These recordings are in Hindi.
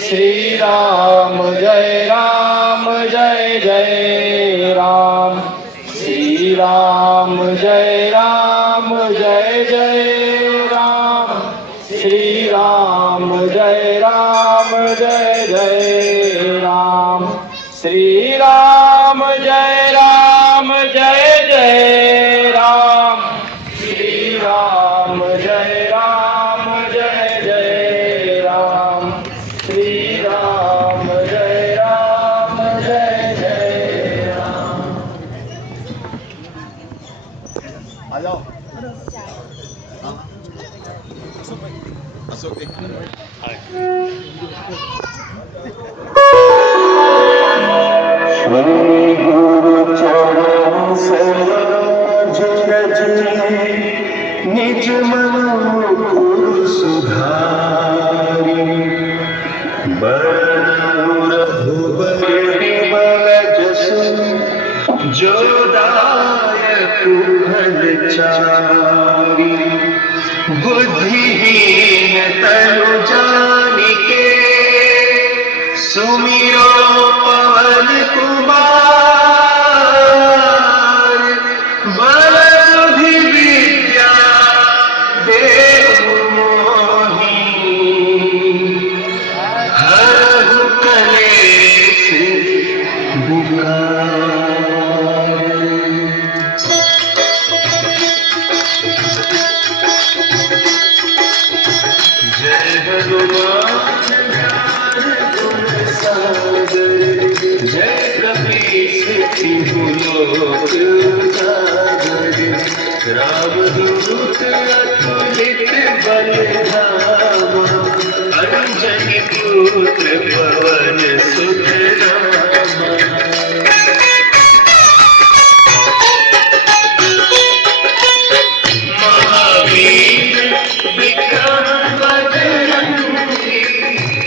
श्री राम जय राम, श्री राम जय राम, श्री राम जय राम, श्री राम जय राम, श्री राम जय राम, श्री राम जय राम, आ जाओ। अशोक श्री गुरु चरण सरोज रज निज मन मुकुर सुधारि बरनउँ रघुबर बिमल जसु जो दायक फल चारि बुद्धिहीन तनु जानिके सुमिरो पवन कुमार बल बुद्धि विद्या देहु मोहि हरहु कलेश विकार। जय हनुमान जय कपीस तिहु लोक उजागर रामदूत अतुलित बल धामा अंजनी पुत्र पवन सुत नामा। महावीर विक्रम बजरंगी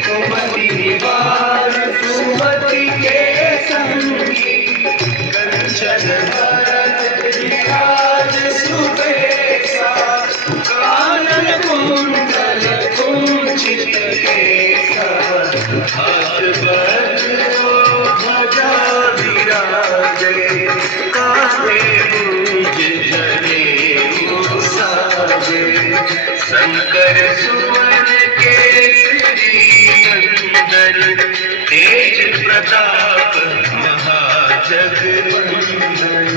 कुमति निवार सुमति के संगी कंचन भरत विराज सुबेसा कानन कुंडल कुंचित केसा हाथ वज्र ध्वजा विराजे कांधे मूंज जनेऊ साजे शंकर सुवन केसरी नंदन तेज प्रताप महाजगवंदन।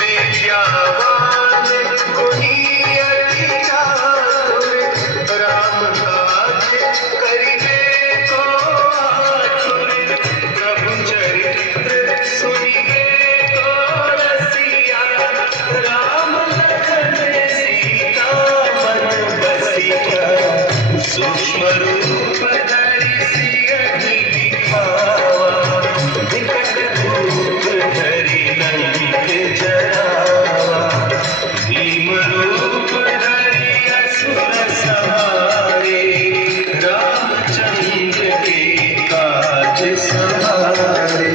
विद्यावान गुणी अति चातुर राम काज करिबे को आतुर प्रभु चरित्र सुनिबे को रसिया राम लखन सीता मन बसिया सूक्ष्म रूप धरि सियहि दिखावा विकट रूप धरि लंक जरावा भीम रूप धरि असुर संहारे रामचंद्र के काज सवारे।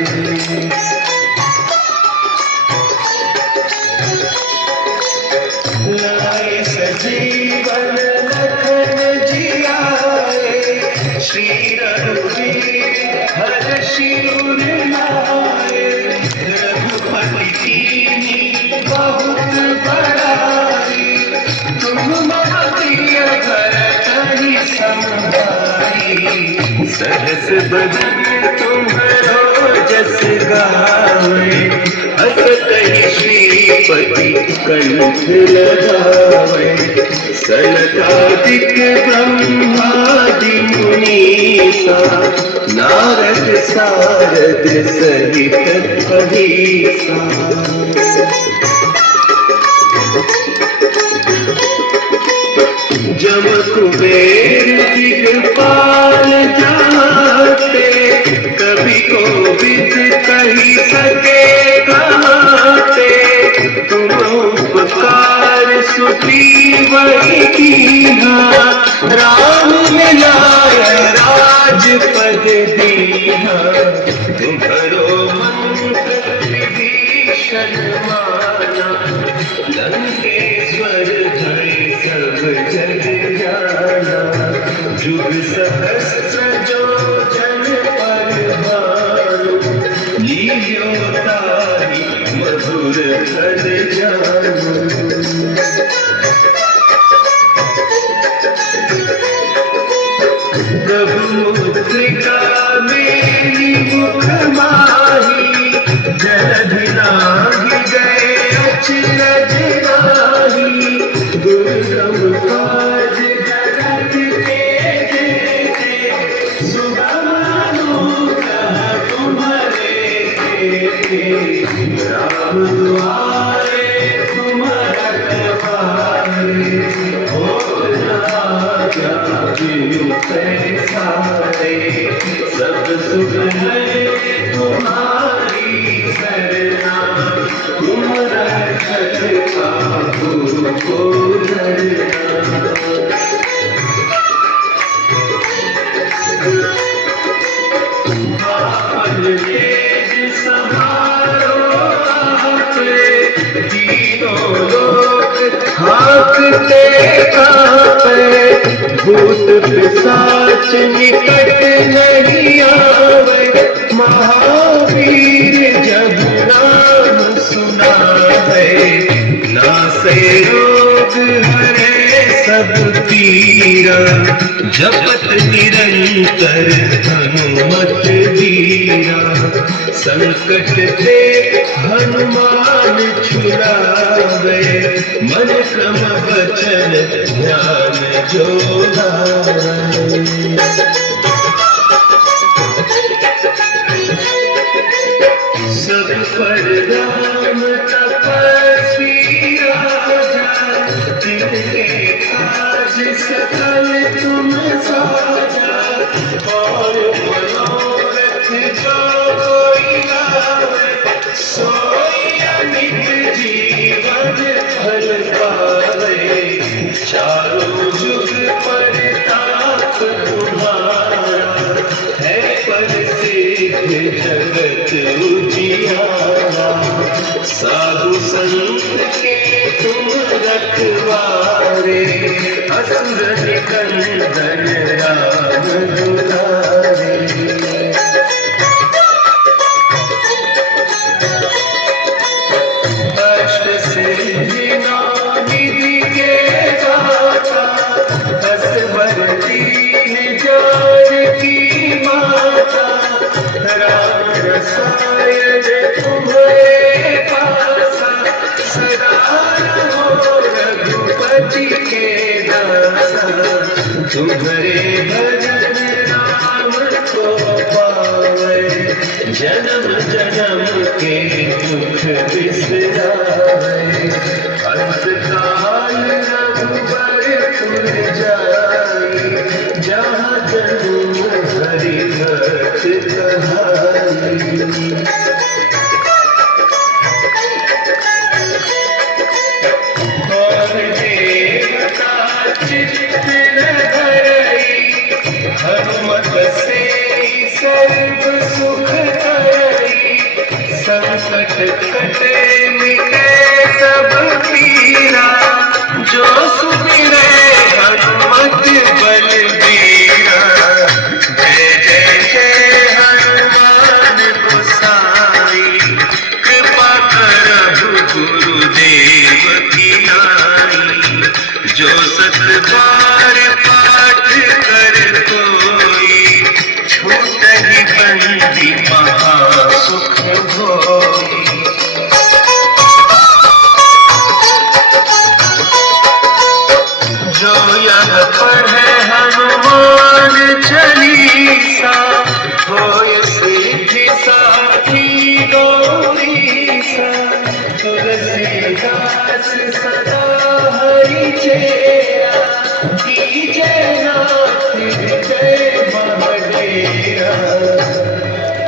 लाए सजीवन लखन जियाए श्री रघुवीर हर्षि उर लाए रघुपति कीन्ही बहुत बड़ाई तुम मम प्रिय भरतहि संभाई सहस बदन तुम्हरो जस गावे अस कहि श्रीपति कंठ लगावे सनकादिक ब्रह्मादि मुनीसा नारद सारद सहित अहिसा। जम कुबेर दिगपाल जाते कभी कोविद कही सके कहते तुम उपकार सुग्रीव कीन्हा राम मिलाय राजपद दीन्हा तुम्हरो मंत्र विभीषण माना लंकेश्वर धरि जुग सहस्त्र जो जन पर भानु, लील्यो ताहि मधुर फल जानु। प्रभु मुद्रिका मेरी मुख माही, जलधि लागी गए अचरज राही। दुर्गम काज जगत के जेते, सुगम अनुग्रह तुम्हारे तेते। राम दुआरे तुम रखवारे, हो राजा बिनु पैसारे। सब सुख है तुम्हारी सरना, तुम रक्षक काहू को डरना। आपन तेज समारो आपे, तीनों लोक हाँकते कांपे। भूत पिशाच निकट नहीं आवे, महावीर जब नाम सुनावे। नासे रोग हरे सब पीरा, जपत निरंतर हनुमत बीरा। संकट ते हनुमान छुड़ावे, मन क्रम वचन ध्यान जो लावे। सब पर राम तपस्वी राजा, तिनके काज सकल तुम साजा। और मनोरथ जो कोई लावे, सोई अमित जीवन फल पावे। चारों जुग परताप तुम्हारा, है प्रसिद्ध जगत उजियारा। साधु संत के तुम रखवारे, असुर निकंदन राम दुलारे। अष्ट सिद्धि नौ निधि के दाता, असवर दीन जानकी माता। राम रसायन तुम्हारे पासा, सदा रहो रघुपति के दासा। तुम्हारे भजन राम को पावे, जन्म जन्म के दुख बिसरावे। अंत काल रघुबरपुर जाई, जहाँ जन्म हरि भक्त कहाई। और देवता चित्त न धरई, हनुमत से सर्व सुख करई। संकट कटे मिटे सब पीरा, जो सुमिरे हनुमत बलबीरा। जय जय जय हनुमान गोसाई, कृपा करहु गुरुदेव की नाई। जो सत बार पाठ कर कोई, छूटहि बंदी महा सुख होई। जो यह पढ़े हनुमान चालीसा, होय सिद्धि साखी गौरीसा। तुलसीदास सदा हरि चेरा, कीजय नाथ हृदय महडेरा।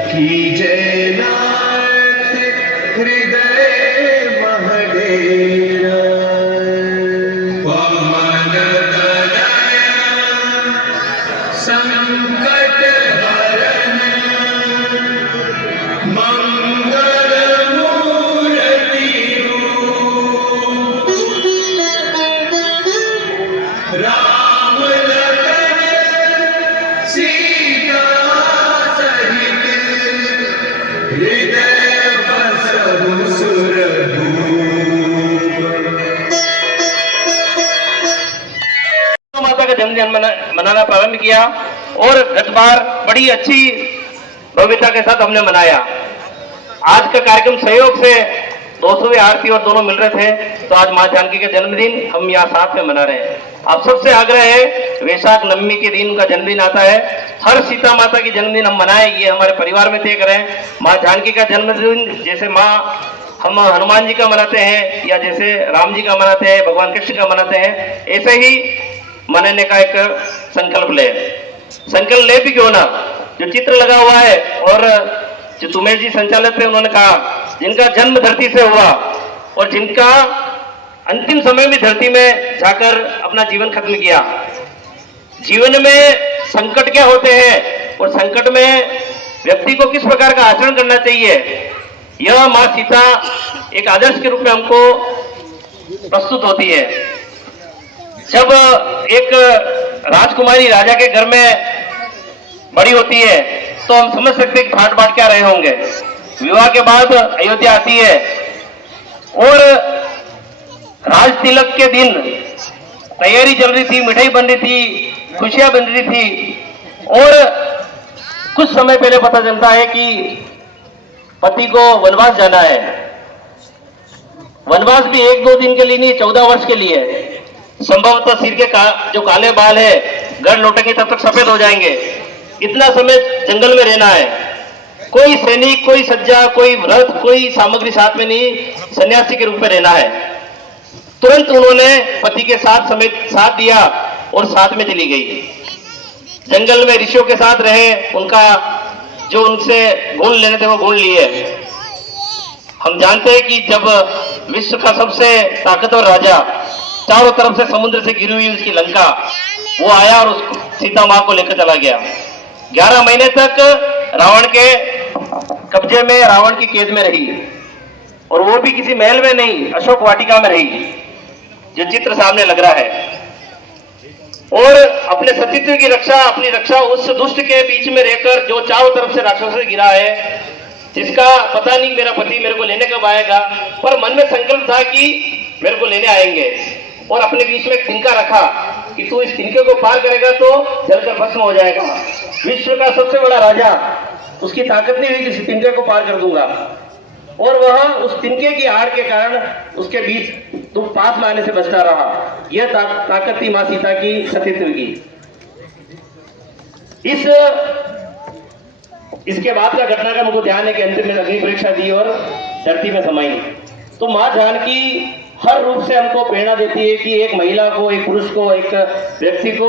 कीजय नाथ हृदय महडेरा। पवन तनय माता का जन्मदिन मनाना प्रारंभ किया और गत बार बड़ी अच्छी भव्यता के साथ हमने मनाया। आज का कार्यक्रम सहयोग से 200वीं आरती और दोनों मिल रहे थे, तो आज मां जानकी का जन्मदिन हम यहाँ साथ में मना रहे हैं। आप सबसे आग्रह है, वैशाख नवमी के दिन उनका जन्मदिन आता है, हर सीता माता की जन्मदिन हम मनाएं, ये हमारे परिवार में तय करें। मां जानकी का जन्मदिन जैसे हम हनुमान जी का मनाते हैं या जैसे राम जी का मनाते हैं, भगवान कृष्ण का मनाते हैं, ऐसे ही मनाने का एक संकल्प ले भी क्यों ना। जो चित्र लगा हुआ है और जो तुमेर जी संचालक थे, उन्होंने कहा जिनका जन्म धरती से हुआ और जिनका अंतिम समय में धरती में जाकर अपना जीवन खत्म किया। जीवन में संकट क्या होते हैं और संकट में व्यक्ति को किस प्रकार का आचरण करना चाहिए, यह मां सीता एक आदर्श के रूप में हमको प्रस्तुत होती है। जब एक राजकुमारी राजा के घर में बड़ी होती है तो हम समझ सकते हैं कि ठाट बाट क्या रहे होंगे। विवाह के बाद अयोध्या आती है और राज तिलक के दिन तैयारी चल रही थी, मिठाई बन रही थी, खुशियां बन रही थी और कुछ समय पहले पता चलता है कि पति को वनवास जाना है। वनवास भी 1-2 दिन के लिए नहीं, 14 वर्ष के लिए। संभवतः सिर के जो काले बाल है घर लौटेंगे तब तक सफेद हो जाएंगे। इतना समय जंगल में रहना है, कोई सैनिक, कोई सज्जा, कोई व्रत, कोई सामग्री साथ में नहीं, सन्यासी के रूप में रहना है। तुरंत उन्होंने पति के साथ दिया और साथ में चली गई। जंगल में ऋषियों के साथ रहे, उनका जो उनसे गुण लेने थे वो गुण लिए। हम जानते हैं कि जब विश्व का सबसे ताकतवर राजा, चारों तरफ से समुद्र से घिरी हुई उसकी लंका, वो आया और उसको सीता मां को लेकर चला गया। 11 महीने तक रावण के कब्जे में, रावण की कैद में रही और वो भी किसी महल में नहीं, अशोक वाटिका में रही, जो चित्र सामने लग रहा है। और अपने सतीत्व की रक्षा, अपनी रक्षा उस दुष्ट के बीच में रहकर जो चारों तरफ से राक्षसों से घिरा है, जिसका पता नहीं मेरा पति मेरे को लेने कब आएगा, पर मन में संकल्प था कि मेरे को लेने आएंगे। और अपने बीच में एक तिनका रखा कि तू इस तिनके को पार करेगा तो जलकर भस्म हो जाएगा। विश्व का सबसे बड़ा राजा, उसकी ताकत नहीं हुई कि इस तिनके को पार कर दूंगा। और वह उस तिनके की आड़ के कारण उसके बीच तो पास में आने से बचता रहा। यह ताकत थी मां सीता की, सतीत्व की। इसके बाद का घटना का मुझको ध्यान है कि अंतिम में अग्नि परीक्षा दी और धरती में समाई। तो मां जानकी हर रूप से हमको प्रेरणा देती है कि एक महिला को, एक पुरुष को, एक व्यक्ति को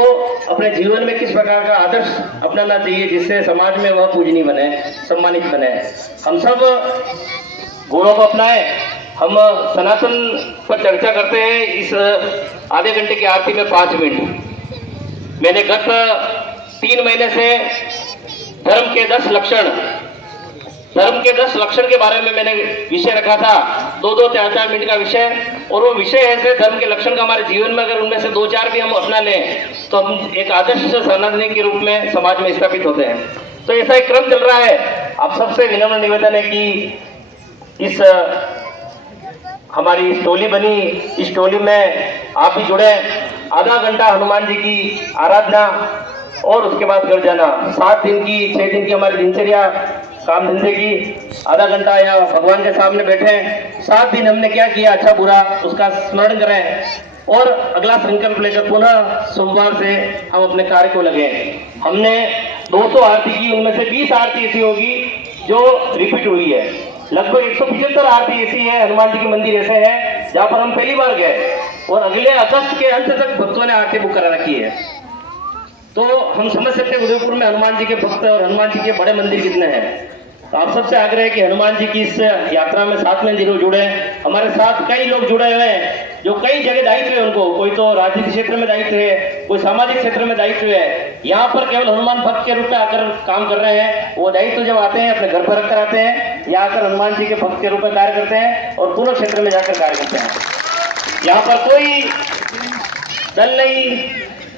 अपने जीवन में किस प्रकार का आदर्श अपनाना चाहिए जिससे समाज में वह पूजनीय बने, सम्मानित बने। हम सब गुणों को अपनाएं। हम सनातन पर चर्चा करते हैं इस आधे घंटे की आरती में 5 मिनट। मैंने गत 3 महीने से धर्म के 10 लक्षण के बारे में मैंने विषय रखा था, 2-2, 4-4 मिनट का विषय। और वो विषय ऐसे धर्म के लक्षण का हमारे जीवन में अगर उनमें से 2-4 भी हम अपना लें तो हम एक आदर्श सनातनी के रूप में समाज में स्थापित होते हैं। तो ऐसा एक क्रम चल रहा है। आप सबसे विनम्र निवेदन है कि इस हमारी टोली बनी, इस टोली में आप भी जुड़े। आधा घंटा हनुमान जी की आराधना और उसके बाद घर जाना। 7 दिन की, 6 दिन की हमारी दिनचर्या, काम धंधे की, आधा घंटा या भगवान के सामने बैठे। 7 दिन हमने क्या किया, अच्छा बुरा, उसका स्मरण करें और अगला संकल्प लेकर पुनः सोमवार से हम अपने कार्य को लगे। हमने 200 आरती की, उनमें से 20 आरती ऐसी होगी जो रिपीट हुई है। लगभग 175 आरती ऐसी है, हनुमान जी के मंदिर ऐसे हैं जहाँ पर हम पहली बार गए और अगले अगस्त के अंत तक भक्तों ने आरती बुक करा रखी है। तो हम समझ सकते हैं उदयपुर में हनुमान जी के भक्त और हनुमान जी के बड़े मंदिर कितने हैं। तो आप सबसे आग्रह है कि हनुमान जी की इस यात्रा में साथ में जरूर जुड़े। हमारे साथ कई लोग जुड़े हुए हैं जो कई जगह दायित्व है उनको, कोई तो राजनीतिक क्षेत्र में दायित्व है, कोई सामाजिक क्षेत्र में दायित्व है। यहाँ पर केवल हनुमान भक्त के रूप में आकर काम कर रहे हैं। वो दायित्व जब आते हैं अपने घर पर रखकर आते हैं, यहाँ आकर हनुमान जी के भक्त के रूप में कार्य करते हैं और पूर्ण क्षेत्र में जाकर कार्य करते हैं। यहाँ पर कोई दल नहीं,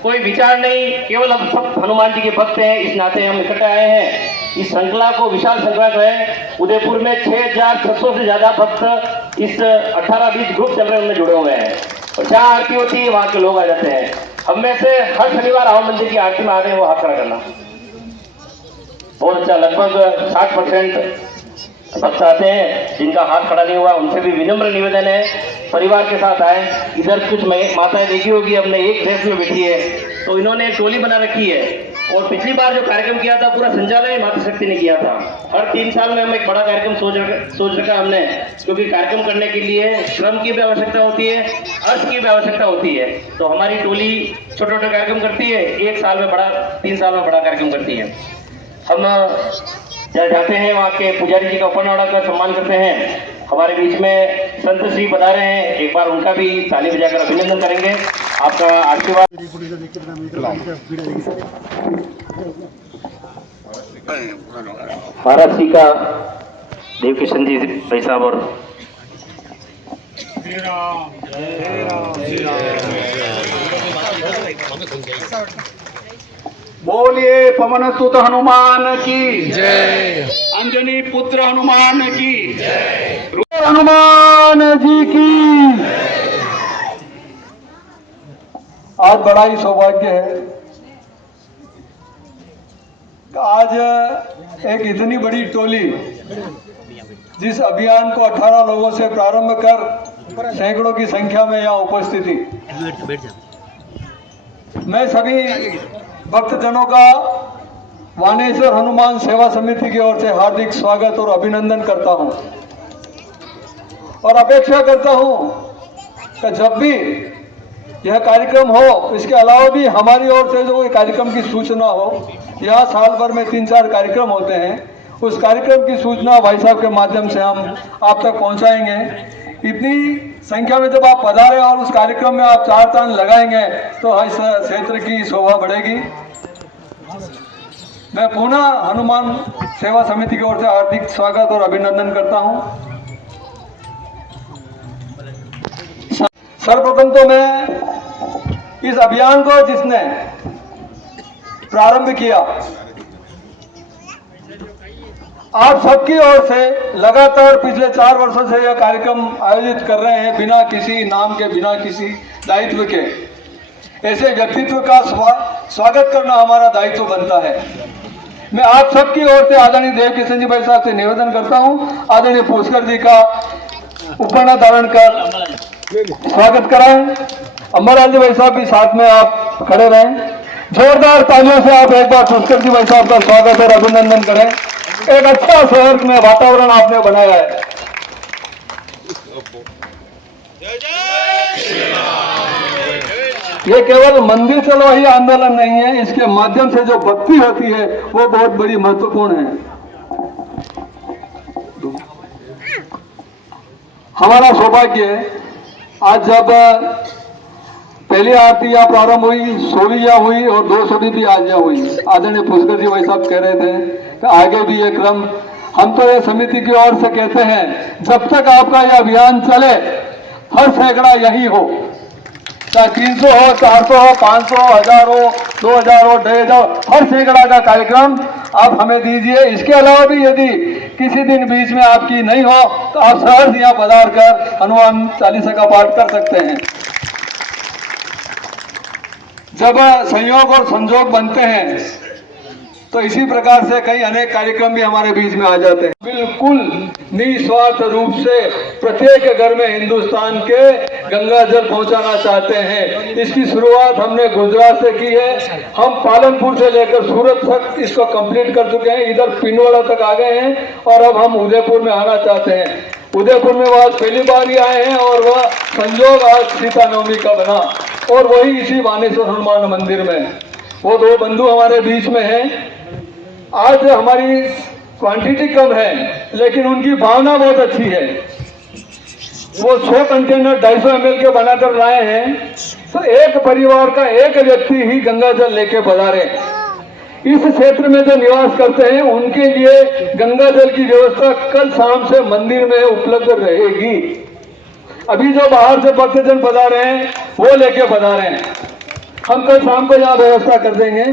कोई विचार नहीं, केवल हम सब हनुमान जी के भक्त हैं। इस नाते हम इकट्ठे आए हैं। इस श्रृंखला को विशाल श्रृंखला है। उदयपुर में 6600 से ज्यादा भक्त इस 18-20 ग्रुप चल रहे हैं, उनमें जुड़े हुए हैं और जहाँ आरती होती है वहाँ के लोग आ जाते हैं। हम में से हर शनिवार आओ मंदिर की आरती में आ रहे हैं वो हाथ खड़ा करना। बहुत अच्छा, लगभग 60% भक्त आते हैं। जिनका हाथ खड़ा नहीं हुआ उनसे भी विनम्र निवेदन है, परिवार के साथ आए। इधर कुछ माताएं देखी होगी, हमने एक ड्रेस में बैठी है, तो इन्होंने एक टोली बना रखी है। और पिछली बार जो कार्यक्रम किया था पूरा संचालन माता शक्ति ने किया था। हर 3 साल में हम एक बड़ा कार्यक्रम सोच रखा हमने, क्योंकि कार्यक्रम करने के लिए श्रम की भी आवश्यकता होती है, अर्थ की भी आवश्यकता होती है। तो हमारी टोली छोटे छोटे कार्यक्रम करती है, 1 साल में बड़ा, 3 साल में बड़ा कार्यक्रम करती है। हम जाते हैं वहाँ के पुजारी जी का उपरनाड़ा का सम्मान करते हैं। हमारे बीच में संत श्री बता रहे हैं, एक बार उनका भी ताली बजाकर अभिनंदन करेंगे। आपका आशीर्वाद। महाराज जी का देव किशन जी भाई साहब और बोलिए पवन सुत हनुमान की जय, अंजनी पुत्र हनुमान की जय, हनुमान जी की। आज बड़ा ही सौभाग्य है कि आज एक इतनी बड़ी टोली जिस अभियान को 18 लोगों से प्रारंभ कर सैकड़ों की संख्या में यहाँ उपस्थित थी। मैं सभी भक्तजनों का वानेश्वर हनुमान सेवा समिति की ओर से हार्दिक स्वागत और अभिनंदन करता हूं और अपेक्षा करता हूं कि जब भी यह कार्यक्रम हो, इसके अलावा भी हमारी ओर से जो कोई कार्यक्रम की सूचना हो, यहाँ साल भर में 3-4 कार्यक्रम होते हैं, उस कार्यक्रम की सूचना भाई साहब के माध्यम से हम आप तक पहुँचाएंगे। इतनी संख्या में जब आप पधारे और उस कार्यक्रम में आप 4 चांद लगाएंगे तो इस क्षेत्र की शोभा बढ़ेगी। मैं पुनः हनुमान सेवा समिति की ओर से हार्दिक स्वागत और अभिनंदन करता हूं। सर्वप्रथम तो मैं इस अभियान को जिसने प्रारंभ किया, आप सबकी ओर से लगातार पिछले 4 वर्षों से यह कार्यक्रम आयोजित कर रहे हैं, बिना किसी नाम के, बिना किसी दायित्व के। ऐसे व्यक्तित्व का स्वागत करना हमारा दायित्व बनता है। मैं आप सबकी ओर से आदरणीय देव किशन जी भाई साहब से निवेदन करता हूं, आदरणीय पुष्कर जी का उपकरण धारण कर स्वागत कराएं। अम्बरलाल जी भाई साहब भी साथ में आप खड़े रहें। जोरदार तालियों से आप एक बार पुष्कर जी भाई साहब का स्वागत और अभिनंदन करें। एक अच्छा शहर में वातावरण आपने बनाया है। ये केवल मंदिर चलो ही आंदोलन नहीं है, इसके माध्यम से जो भक्ति होती है वो बहुत बड़ी महत्वपूर्ण है। हमारा सौभाग्य है आज जब पहली आरती यहाँ प्रारंभ हुई, 16वीं यहाँ हुई और 200वीं भी आज यहाँ हुई। आदरणीय पुष्कर जी भाई साहब कह रहे थे कि आगे भी ये क्रम, हम तो ये समिति की ओर से कहते हैं जब तक आपका ये अभियान चले हर सैकड़ा यही हो, चाहे 300 हो, 400 हो, 500 हो, 1000 हो, 2000 हो, 1500, हर सैकड़ा का कार्यक्रम आप हमें दीजिए। इसके अलावा भी यदि किसी दिन बीच में आपकी नहीं हो तो आप सहर्ष यहाँ पधार कर हनुमान चालीसा का पाठ कर सकते हैं। जब संयोग और संजोग बनते हैं तो इसी प्रकार से कई अनेक कार्यक्रम भी हमारे बीच में आ जाते हैं। बिल्कुल निस्वार्थ रूप से प्रत्येक घर में हिंदुस्तान के गंगा जल पहुंचाना चाहते हैं। इसकी शुरुआत हमने गुजरात से की है। हम पालनपुर से लेकर सूरत तक इसको कंप्लीट कर चुके हैं, इधर पिंडवाड़ा तक आ गए हैं और अब हम उदयपुर में आना चाहते हैं। उदयपुर में वो आज पहली बार ही आए हैं और वह संजोग आज सीता नवमी का बना और वही इसी वानेश्वर हनुमान मंदिर में। वो 2 बंधु हमारे बीच में हैं। आज हमारी क्वांटिटी कम है लेकिन उनकी भावना बहुत अच्छी है। वो 100 कंटेनर 250 ml के बनाकर लाए हैं तो एक परिवार का एक व्यक्ति ही गंगा जल लेके पधारे। इस क्षेत्र में जो निवास करते हैं उनके लिए गंगा जल की व्यवस्था कल शाम से मंदिर में उपलब्ध रहेगी। अभी जो बाहर से भक्तजन पधारे हैं वो लेके पधारे हैं, हम कल शाम को यहाँ व्यवस्था कर देंगे।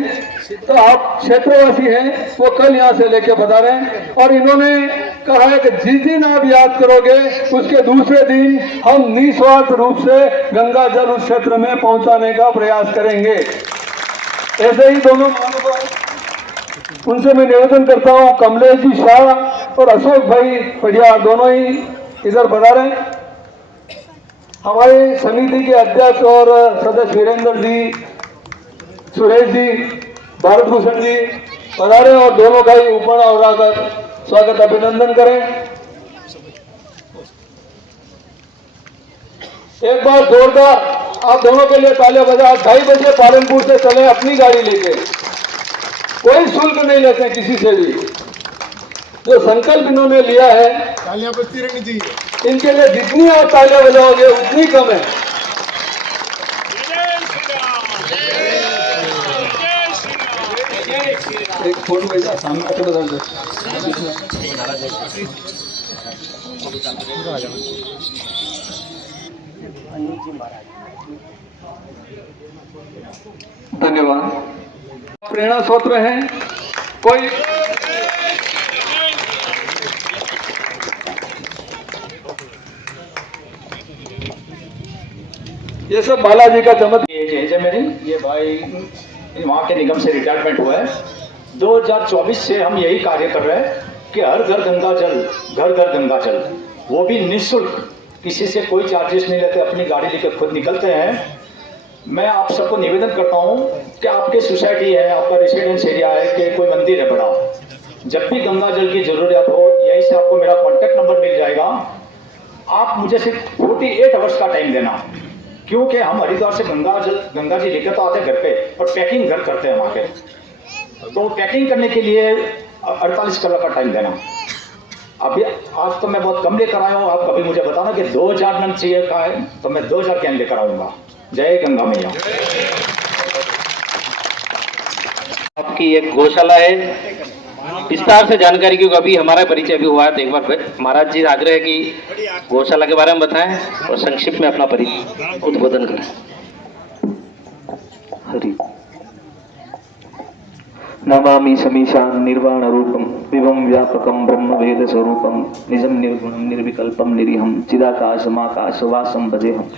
तो आप क्षेत्रवासी हैं वो कल यहाँ से लेके पधारे और इन्होंने कहा है कि जिस दिन आप याद करोगे उसके दूसरे दिन हम निस्वार्थ रूप से गंगा जल उस क्षेत्र में पहुंचाने का प्रयास करेंगे। ऐसे ही दोनों महानुभाव, उनसे मैं निवेदन करता हूं, कमलेश जी शाह और अशोक भाई पटियार दोनों ही इधर बता रहे हैं। हमारी समिति के अध्यक्ष और सदस्य वीरेंद्र जी, सुरेश जी, भारत भूषण जी पधारे और दोनों का ही ऊपर और आकर स्वागत अभिनंदन करें। एक बार जोरदार आप दोनों के लिए तालियां बजा। 2:30 बजे पालनपुर से चले अपनी गाड़ी लेके, कोई शुल्क नहीं लेते किसी से भी। जो संकल्प इन्होंने लिया है, तालियां बजती रहनी चाहिए। इनके लिए जितनी आप तालियां बजाओगे उतनी कम है। एक फोटो भेजा सामने थोड़ा धन्यवाद। प्रेरणा स्रोत है कोई ये सब बालाजी का चमत्कार। ये जय मेरी, ये भाई वहाँ के निगम से रिटायरमेंट हुआ है। 2024 से हम यही कार्य कर रहे हैं कि हर घर गंगा जल, घर घर गंगा जल, वो भी निःशुल्क, किसी से कोई चार्जेस नहीं लेते, अपनी गाड़ी लेकर खुद निकलते हैं। मैं आप सबको निवेदन करता हूँ कि आपके सोसाइटी है, आपका रेसिडेंस एरिया है, कि कोई मंदिर है बड़ा, जब भी गंगा जल की जरूरत हो, यहीं से आपको मेरा कॉन्टैक्ट नंबर मिल जाएगा। आप मुझे सिर्फ 48 आवर्स का टाइम देना, क्योंकि हम हरिद्वार से गंगा जी लेकर तो आते हैं घर पे, और पैकिंग घर करते हैं वहाँ पे, तो पैकिंग करने के लिए 48 कलाक का टाइम देना। अभी आज तो मैं बहुत कम लेकर आया हूँ, आप कभी मुझे बताना कि 2000 नन चाहिए का है, तो मैं 2000 कैन लेकर आऊँगा। जय गंगा मैया। आपकी एक गौशाला है, विस्तार से जानकारी, क्योंकि अभी हमारा परिचय भी हुआ है, तो एक बार महाराज जी आग्रह है कि गौशाला के बारे में बताएं और संक्षिप्त में अपना उद्बोधन करें। हरि नमामि समीशान निर्वाण रूपम विभम व्यापकम ब्रह्म वेद स्वरूपम निजम निर्गुणम निर्विकल्पम निरीहम चिदाकाशमाकाश वासम भजेहम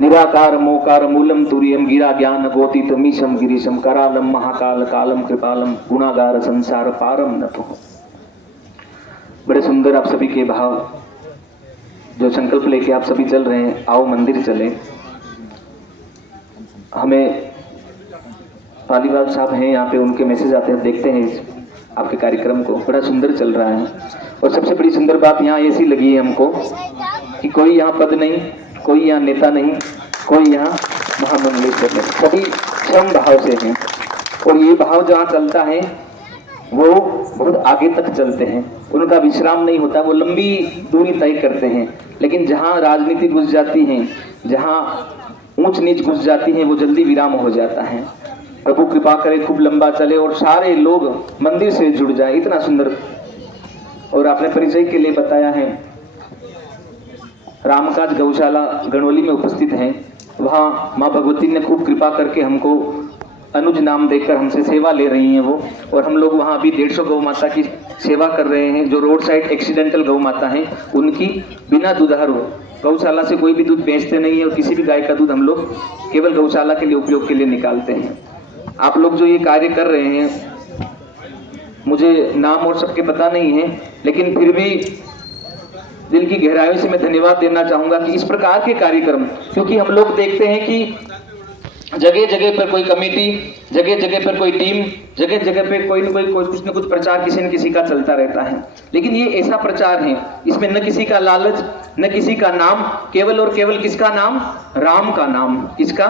निराकार मोकार मूलम तुर्यम गिरा ज्ञान गोतीतमीशम गिरीशम करालम महाकाल कालम कृपालम गुणागार संसार पारम नतो। बड़े सुंदर आप सभी के भाव, जो संकल्प लेके आप सभी चल रहे हैं, आओ मंदिर चले। हमें पालीवाल साहब हैं यहाँ पे, उनके मैसेज आते हैं, देखते हैं आपके कार्यक्रम को, बड़ा सुंदर चल रहा है। और सबसे बड़ी सुंदर बात यहाँ ऐसी लगी है हमको कि कोई यहाँ पद नहीं, कोई यहाँ नेता नहीं, कोई यहाँ महामंडलेश्वर नहीं, सभी श्रम भाव से हैं। और ये भाव जहाँ चलता है वो बहुत आगे तक चलते हैं, उनका विश्राम नहीं होता, वो लंबी दूरी तय करते हैं। लेकिन जहाँ राजनीति घुस जाती है, जहाँ ऊंच नीच घुस जाती है, वो जल्दी विराम हो जाता है। प्रभु कृपा करे खूब लंबा चले और सारे लोग मंदिर से जुड़ जाए, इतना सुंदर। और आपने परिचय के लिए बताया है, रामकाज गौशाला गणोली में उपस्थित हैं, वहाँ माँ भगवती ने खूब कृपा करके हमको अनुज नाम देकर हमसे सेवा ले रही हैं वो। और हम लोग वहाँ अभी 150 गौ माता की सेवा कर रहे हैं, जो रोड साइड एक्सीडेंटल गौ माता हैं, उनकी बिना दुधारू, गौशाला से कोई भी दूध बेचते नहीं है, और किसी भी गाय का दूध हम लोग केवल गौशाला के लिए उपयोग के लिए निकालते हैं। आप लोग जो ये कार्य कर रहे हैं, मुझे नाम और सबके पता नहीं है, लेकिन फिर भी दिल की गहराई से मैं धन्यवाद देना चाहूंगा कि इस प्रकार के कार्यक्रम, क्योंकि हम लोग देखते हैं कि जगह जगह पर कोई कमेटी, जगह जगह पर कोई टीम, जगह जगह पे कोई कुछ न कुछ प्रचार किसी न किसी का चलता रहता है। लेकिन ये ऐसा प्रचार है, इसमें न किसी का लालच, न किसी का नाम, केवल और केवल किसका नाम? राम का नाम। किसका?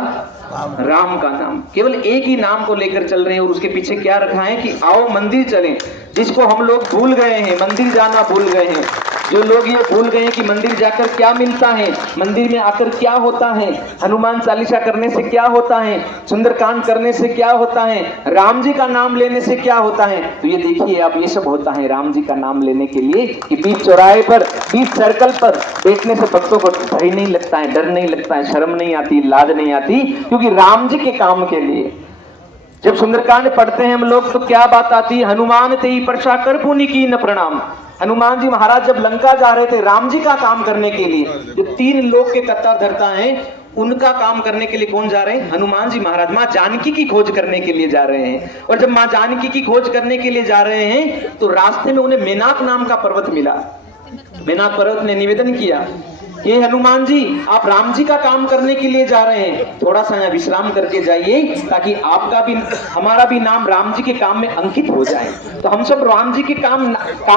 राम का नाम। केवल एक ही नाम को लेकर चल रहे हैं। और उसके पीछे क्या रखा है कि आओ मंदिर चलें, जिसको हम लोग भूल गए हैं, मंदिर जाना भूल गए हैं। जो लोग ये भूल गए हैं कि मंदिर जाकर क्या मिलता है, मंदिर में आकर क्या होता है, हनुमान चालीसा करने से क्या होता है, सुंदरकांड करने से क्या होता है, राम जी का नाम लेने से क्या होता है, तो ये देखिए आप, ये सब होता है राम जी का नाम लेने के लिए कि बीच चौराहे पर, बीच सर्कल पर बैठने से भक्तों को भय नहीं लगता है, डर नहीं लगता है, शर्म नहीं आती, लाज नहीं आती, क्योंकि राम जी के काम के लिए। जब सुंदरकांड पढ़ते हैं हम लोग तो क्या बात आती है? हनुमान तेई परछा कर पुनि की न प्रणाम। हनुमान जी महाराज जब लंका जा रहे थे राम जी का काम करने के लिए, जो 3 लोक के कत्ता धरता है उनका काम करने के लिए कौन जा रहे हैं? हनुमान जी महाराज मां जानकी की खोज करने के लिए जा रहे हैं। और जब मां जानकी की खोज करने के लिए जा रहे हैं तो रास्ते में उन्हें मेनाक नाम का पर्वत मिला। मेनाक पर्वत ने निवेदन किया, ये हनुमान जी आप राम जी का काम करने के लिए जा रहे हैं, थोड़ा सा यहाँ विश्राम करके जाइए ताकि आपका भी हमारा भी नाम राम जी के काम में अंकित हो जाए। तो हम सब राम जी के काम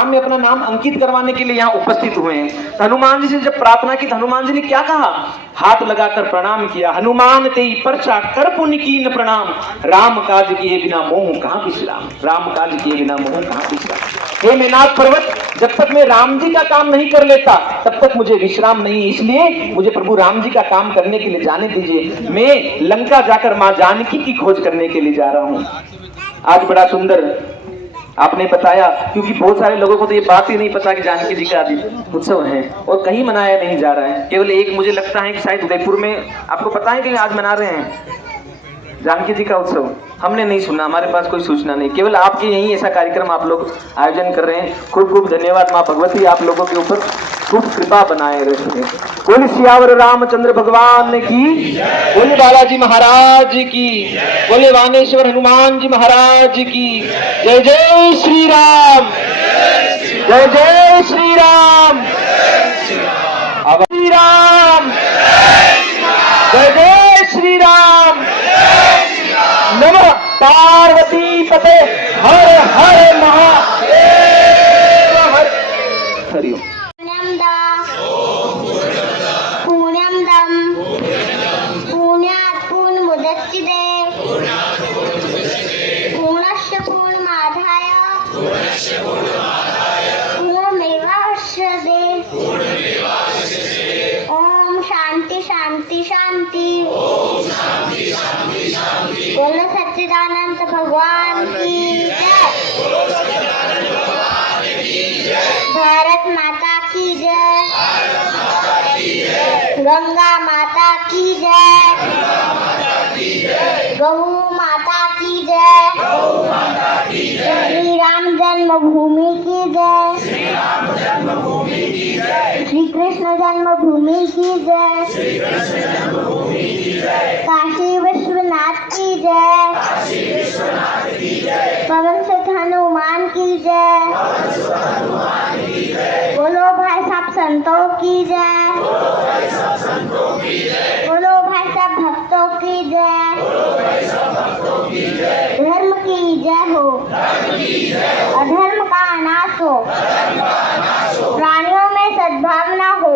में अपना नाम अंकित करवाने के लिए यहाँ उपस्थित हुए हैं। तो हनुमान जी से जब प्रार्थना की तो हनुमान जी ने क्या कहा? हाथ लगाकर प्रणाम किया, हनुमान तेई परचा कर पुण्य कीन प्रणाम, राम काज किए बिना मोह कहाँ विश्राम, राम काज किए बिना मोह कहाँ विश्राम। हे मेनाक पर्वत, जब तक मैं राम जी का काम नहीं कर लेता तब तक मुझे विश्राम नहीं, इसलिए मुझे प्रभु राम जी का काम करने के लिए जाने दीजिए। मैं लंका जाकर मां जानकी की खोज करने के लिए जा रहा हूं। आज बड़ा सुंदर आपने बताया, क्योंकि बहुत सारे लोगों को तो ये बात ही नहीं पता कि जानकी जी का उत्सव है और कहीं मनाया नहीं जा रहा है। केवल एक मुझे लगता है कि शायद उदयपुर में, आपको पता है कि आज मना रहे हैं जानकी जी का उत्सव? हमने नहीं सुना, हमारे पास कोई सूचना नहीं, केवल आपके यहीं ऐसा कार्यक्रम आप लोग आयोजन कर रहे हैं। खूब खूब धन्यवाद माँ भगवती, आप लोगों के ऊपर खूब कृपा बनाए रखे। बोले सियावर रामचंद्र भगवान की, बोले बालाजी महाराज की, बोले वानेश्वर हनुमान जी महाराज की। जय जय श्री राम, जय जय श्री राम, श्री राम, जय जय श्री राम। नमः पार्वती पते, हर हर महादेव, हरि पुण्यम पुण्यात् पूर्णमुदच्यते पूर्णस्य पूर्णमादाय पूर्णमेवावशिष्यते। ओम शांति शांति शांति। बोलो सच्चिदानंद भगवान की जय। भारत माता की जय, गंगा माता की जय, गौ माता की जय, श्री राम जन्मभूमि की जय, श्री कृष्ण जन्मभूमि की जय, काशी विश्वनाथ की जय, पवन सुत हनुमान की जय, बोलो भाई साहब संतों की जय, बोलो भाई साहब भक्तों की जय, धर्म की जय हो, अधर्म का नाश हो, प्राणियों में सद्भावना हो,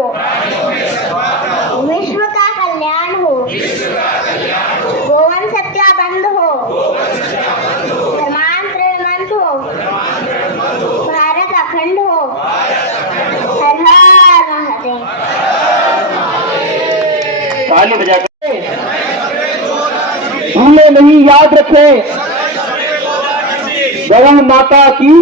विश्व का कल्याण हो, गोवन सत्या बंद हो, धर्मान त्रिमंत हो, भारत अखंड हो, हर हर महादेव। ताली बजाकर भूले नहीं, याद रखें, गौ माता की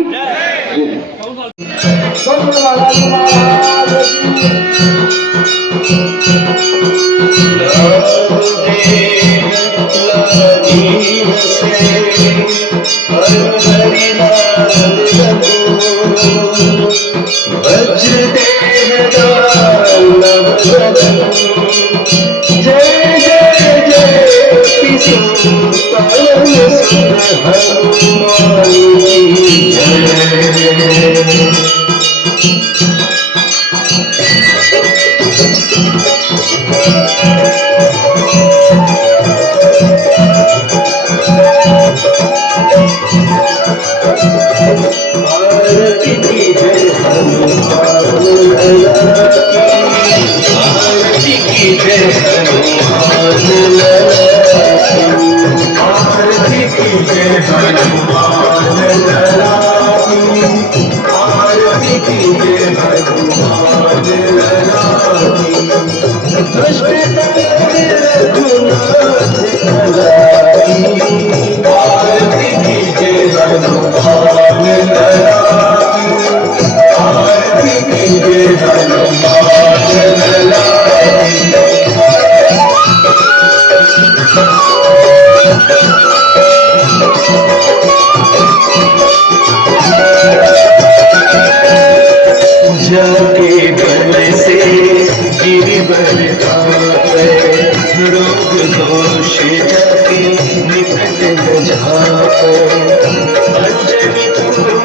अंजनी पुत्र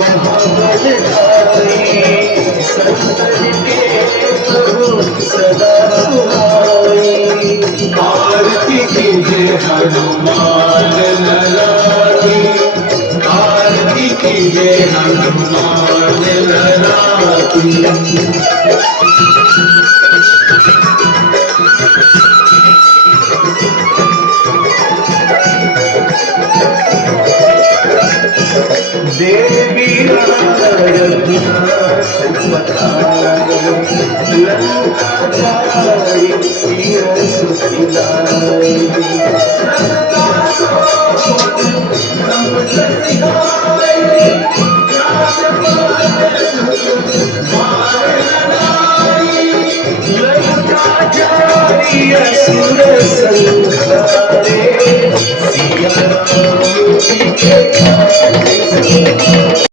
महाबलधारी संतन के प्रभु सदा सुहाई आरती कीजिए हनुमान लला की आरती कीजिए हनुमान लला की देवी लंकाचारी सिर सुखिलाई लंकाचारी असुर संग